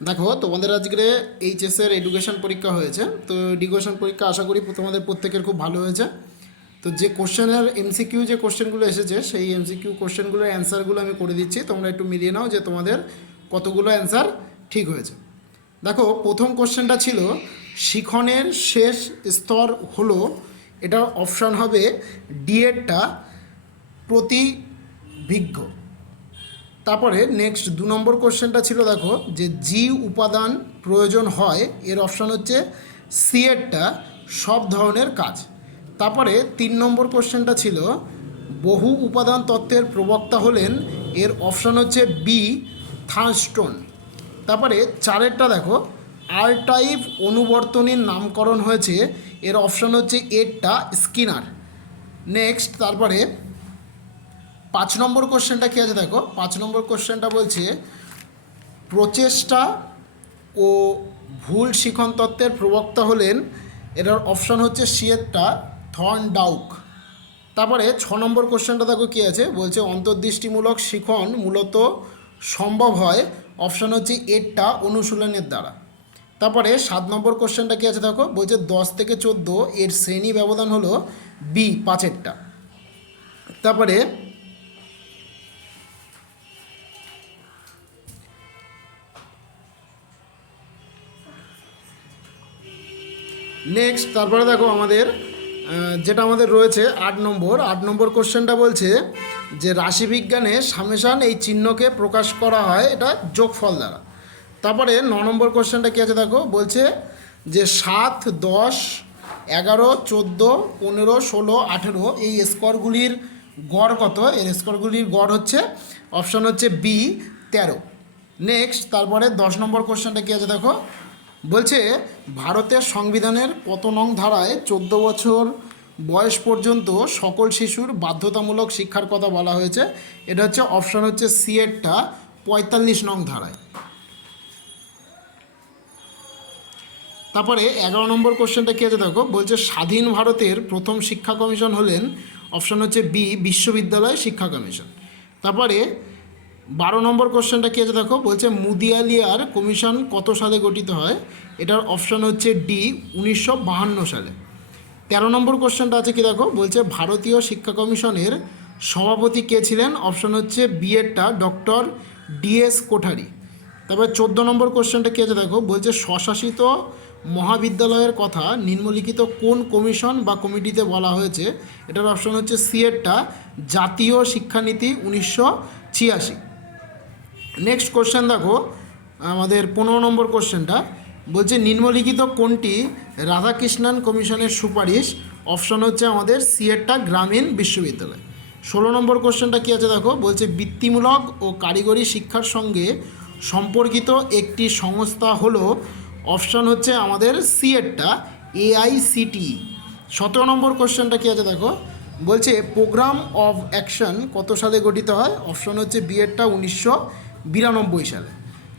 দেখো, তোমাদের আজকে এইচএসের এডুকেশন পরীক্ষা হয়েছে। তো এডুকেশন পরীক্ষা আশা করি তোমাদের প্রত্যেকের খুব ভালো হয়েছে। তো যে কোশ্চেনের এমসিকিউ যে কোশ্চেনগুলো এসেছে, সেই এমসিকিউ কোশ্চেনগুলোর অ্যান্সারগুলো আমি করে দিচ্ছি। তোমরা একটু মিলিয়ে নাও যে তোমাদের কতগুলো অ্যান্সার ঠিক হয়েছে। দেখো, প্রথম কোশ্চেনটা ছিল, শিখনের শেষ স্তর হলো এটার অপশান হবে ডিএডটা প্রতিভিজ্ঞ তারপরে নেক্সট দু নম্বর কোশ্চেনটা ছিল দেখো, যে জি উপাদান প্রয়োজন হয়, এর অপশান হচ্ছে সি এরটা সব ধরনের কাজ। তারপরে তিন নম্বর কোশ্চেনটা ছিল, বহু উপাদান তত্ত্বের প্রবক্তা হলেন, এর অপশান হচ্ছে বি থার্স্টোন তারপরে চারেরটা দেখো আর টাইপ অনুবর্তনীর নামকরণ হয়েছে, এর অপশান হচ্ছে এরটা স্কিনার। নেক্সট তারপরে পাঁচ নম্বর কোশ্চেনটা কী আছে দেখো? পাঁচ নম্বর কোশ্চেনটা বলছে, প্রচেষ্টা ও ভুল শিখন তত্ত্বের প্রবক্তা হলেন, এটার অপশান হচ্ছে সিয়েরটা থর্ন ডাউক। তারপরে ছ নম্বর কোশ্চেনটা দেখো কী আছে? বলছে অন্তর্দৃষ্টিমূলক শিখন মূলত সম্ভব হয় অপশান হচ্ছে এরটা অনুশীলনের দ্বারা। তারপরে সাত নম্বর কোশ্চেনটা কী আছে দেখো? বলছে দশ থেকে চোদ্দ এর শ্রেণি ব্যবধান হলো বি, পাঁচেরটা। তারপরে নেক্সট তারপরে দেখো আমাদের যেটা আমাদের রয়েছে আট নম্বর। আট নম্বর কোশ্চেনটা বলছে যে রাশিবিজ্ঞানে সামেশান এই চিহ্নকে প্রকাশ করা হয়, এটা যোগফল দ্বারা। তারপরে ন নম্বর কোশ্চেনটা কী আছে দেখো? বলছে যে সাত, দশ, এগারো, চোদ্দ, পনেরো, ষোলো, আঠেরো, এই স্কোরগুলির গড় কত? এর স্কোরগুলির গড় হচ্ছে অপশান হচ্ছে বি তেরো। নেক্সট তারপরে দশ নম্বর কোশ্চেনটা কী আছে দেখো? বলছে, ভারতের সংবিধানের কত নং ধারায় চোদ্দ বছর বয়স পর্যন্ত সকল শিশুর বাধ্যতামূলক শিক্ষার কথা বলা হয়েছে। এটা হচ্ছে অপশান হচ্ছে সি এরটা, পঁয়তাল্লিশ নং ধারায়। তারপরে এগারো নম্বর কোশ্চেনটা কী আছে দেখো? বলছে, স্বাধীন ভারতের প্রথম শিক্ষা কমিশন হলেন অপশান হচ্ছে বি বিশ্ববিদ্যালয় শিক্ষা কমিশন। তারপরে বারো নম্বর কোশ্চেনটা কী আছে দেখো? বলছে মুদিয়ালিয়ার কমিশন কত সালে গঠিত হয়? এটার অপশান হচ্ছে ডি, উনিশশো সালে। তেরো নম্বর কোশ্চেনটা আছে কি দেখো? বলছে ভারতীয় শিক্ষা কমিশনের সভাপতি কে ছিলেন? অপশান হচ্ছে বিএডটা ডক্টর ডিএস কোঠারি। তারপর চোদ্দ নম্বর কোশ্চেনটা কী আছে দেখো? বলছে স্বশাসিত মহাবিদ্যালয়ের কথা নিম্নলিখিত কোন কমিশন বা কমিটিতে বলা হয়েছে? এটার অপশন হচ্ছে সিএডটা জাতীয় শিক্ষানীতি উনিশশো ছিয়াশি। নেক্সট কোশ্চেন দেখো, আমাদের পনেরো নম্বর কোশ্চেনটা বলছে, নিম্নলিখিত কোনটি রাধাকৃষ্ণন কমিশনের সুপারিশ? অপশন হচ্ছে আমাদের সিএরটা গ্রামীণ বিশ্ববিদ্যালয়। ষোলো নম্বর কোশ্চেনটা কী আছে দেখো? বলছে, বৃত্তিমূলক ও কারিগরি শিক্ষার সঙ্গে সম্পর্কিত একটি সংস্থা হলো অপশন হচ্ছে আমাদের সিএরটা এআইসিটি সতেরো নম্বর কোশ্চেনটা কী আছে দেখো? বলছে প্রোগ্রাম অফ অ্যাকশন কত সালে গঠিত হয়? অপশন হচ্ছে বিএডটা উনিশশো বিরানব্বই সালে।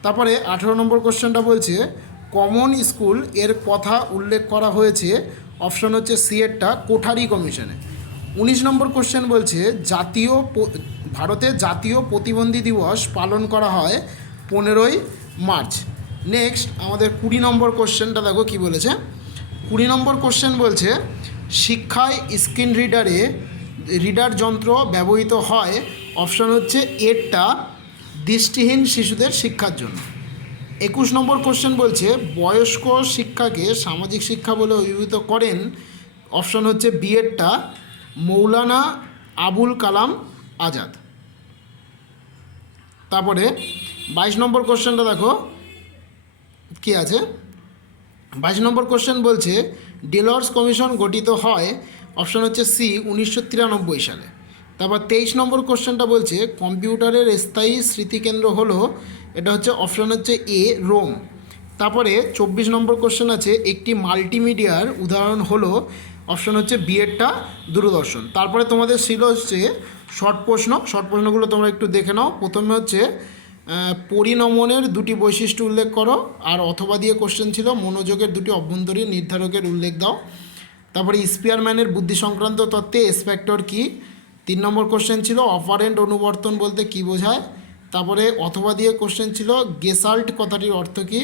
তারপরে আঠেরো নম্বর কোশ্চেনটা বলছে কমন স্কুলের কথা উল্লেখ করা হয়েছে অপশন হচ্ছে সিএরটা কোঠারি কমিশনে উনিশ নম্বর কোশ্চেন বলছে, জাতীয় ভারতে জাতীয় প্রতিবন্ধী দিবস পালন করা হয় পনেরোই মার্চ। নেক্সট আমাদের কুড়ি নম্বর কোশ্চেনটা দেখো কি বলেছে। কুড়ি নম্বর কোশ্চেন বলছে, শিক্ষায় স্ক্রিন রিডারে রিডার যন্ত্র ব্যবহৃত হয় অপশন হচ্ছে এরটা দৃষ্টিহীন শিশুদের শিক্ষার জন্য। একুশ নম্বর কোশ্চেন বলছে, বয়স্ক শিক্ষাকে সামাজিক শিক্ষা বলে অভিহিত করেন। অপশন হচ্ছে বিএডটা মৌলানা আবুল কালাম আজাদ। তারপরে বাইশ নম্বর কোশ্চেনটা দেখো, কি আছে? বাইশ নম্বর কোশ্চেন বলছে ডিলর্স কমিশন গঠিত হয় অপশন হচ্ছে সি উনিশশো তিরানব্বই সালে। তারপর তেইশ নম্বর কোশ্চেনটা বলছে, কম্পিউটারের স্থায়ী স্মৃতিকেন্দ্র হলো, এটা হচ্ছে অপশান হচ্ছে এ, রোম। তারপরে চব্বিশ নম্বর কোশ্চেন আছে, একটি মাল্টিমিডিয়ার উদাহরণ হলো, অপশন হচ্ছে বিএডটা দূরদর্শন। তারপরে তোমাদের ছিল হচ্ছে শর্ট প্রশ্ন, শর্ট প্রশ্নগুলো তোমরা একটু দেখে নাও। প্রথমে হচ্ছে পরিণমনের দুটি বৈশিষ্ট্য উল্লেখ করো, আর অথবা দিয়ে কোশ্চেন ছিল, মনোযোগের দুটি অভ্যন্তরীণ নির্ধারকের উল্লেখ দাও। তারপরে স্পিয়ারম্যানের বুদ্ধি সংক্রান্ত তত্ত্বে এসপেক্টর কি? তিন নম্বর কোশ্চেন ছিল অপারেন্ট অনুবর্তন বলতে কি বোঝায়? তারপরে অথবা দিয়ে কোশ্চেন ছিল গেসাল্ট কথাটির অর্থ কী?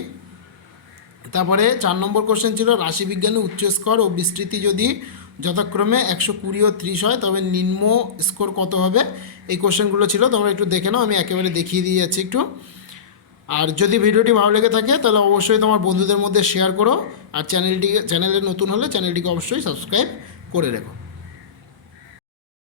তারপরে চার নম্বর কোশ্চেন ছিল রাশিবিজ্ঞানে উচ্চ স্কোর ও বিস্তৃতি যদি যথাক্রমে একশো কুড়ি ও ত্রিশ হয়, তবে নিম্ন স্কোর কত হবে? এই কোশ্চেনগুলো ছিল, তোমরা একটু দেখে নাও, আমি একেবারে দেখিয়ে দিয়ে যাচ্ছি একটু। আর যদি ভিডিওটি ভালো লেগে থাকে, তাহলে অবশ্যই তোমার বন্ধুদের মধ্যে শেয়ার করো। আর চ্যানেলটিকে চ্যানেলে নতুন হলে চ্যানেলটিকে অবশ্যই সাবস্ক্রাইব করে রেখো।